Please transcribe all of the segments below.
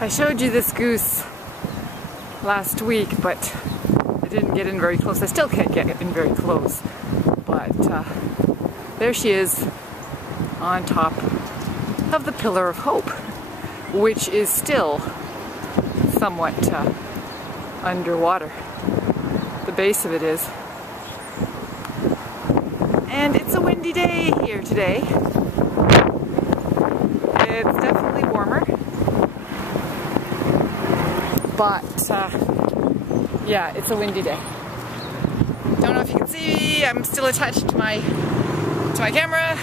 I showed you this goose last week, but I didn't get in very close. I still can't get in very close. But there she is on top of the Pillar of Hope, which is still somewhat underwater. The base of it is. And it's a windy day here today. It's definitely warmer. But yeah, it's a windy day. Don't know if you can see, I'm still attached to my camera,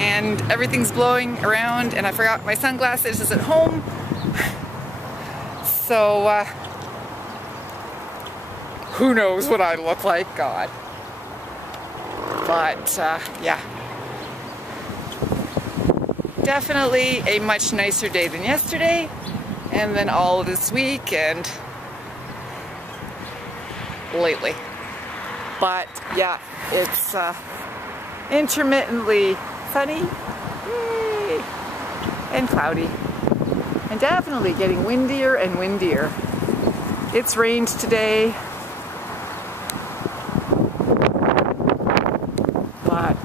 and everything's blowing around, and I forgot my sunglasses at home. So who knows what I look like, God. But yeah, definitely a much nicer day than yesterday, and then all this week and lately. But yeah, it's intermittently sunny, yay, and cloudy, and definitely getting windier and windier. It's rained today, but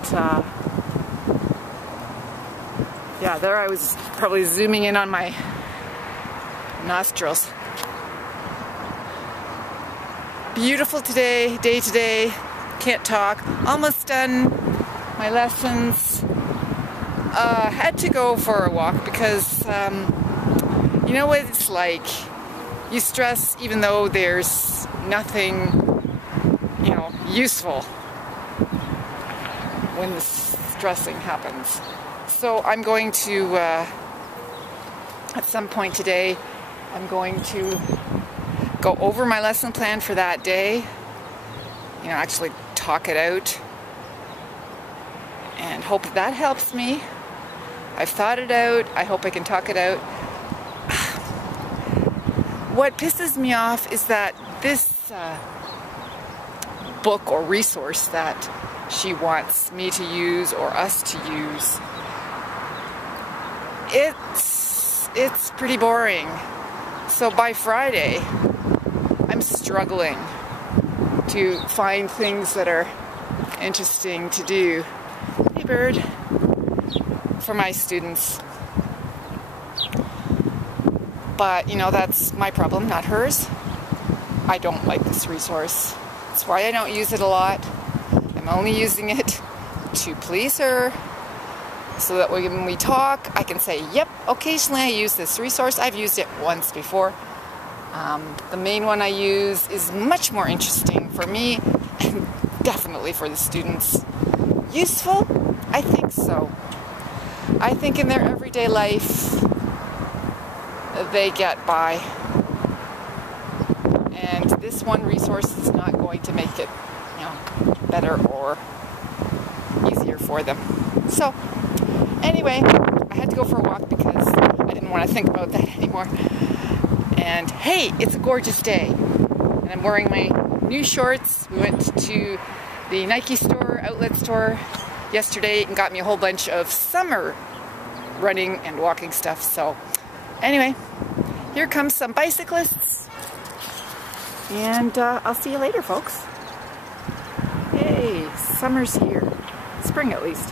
yeah, there I was probably zooming in on my nostrils. Beautiful today, day today, can't talk, almost done my lessons. Had to go for a walk because you know what it's like, you stress even though there's nothing, you know, useful when the stressing happens. So I'm going to, at some point today, I'm going to go over my lesson plan for that day, you know, actually talk it out, and hope that helps me. I've thought it out, I hope I can talk it out. What pisses me off is that this book or resource that she wants me to use or us to use, it's pretty boring. So by Friday, I'm struggling to find things that are interesting to do. Hey bird, for my students. But you know, that's my problem, not hers. I don't like this resource. That's why I don't use it a lot. I'm only using it to please her, so that when we talk, I can say, yep, occasionally I use this resource. I've used it once before. The main one I use is much more interesting for me, and definitely for the students. Useful? I think so. I think in their everyday life, they get by. And this one resource is not going to make it, you know, better or easier for them. So, anyway, I had to go for a walk because I didn't want to think about that anymore. And hey, it's a gorgeous day. And I'm wearing my new shorts. We went to the Nike store, outlet store, yesterday and got me a whole bunch of summer running and walking stuff. So anyway, here comes some bicyclists. And I'll see you later, folks. Hey, summer's here. Spring at least.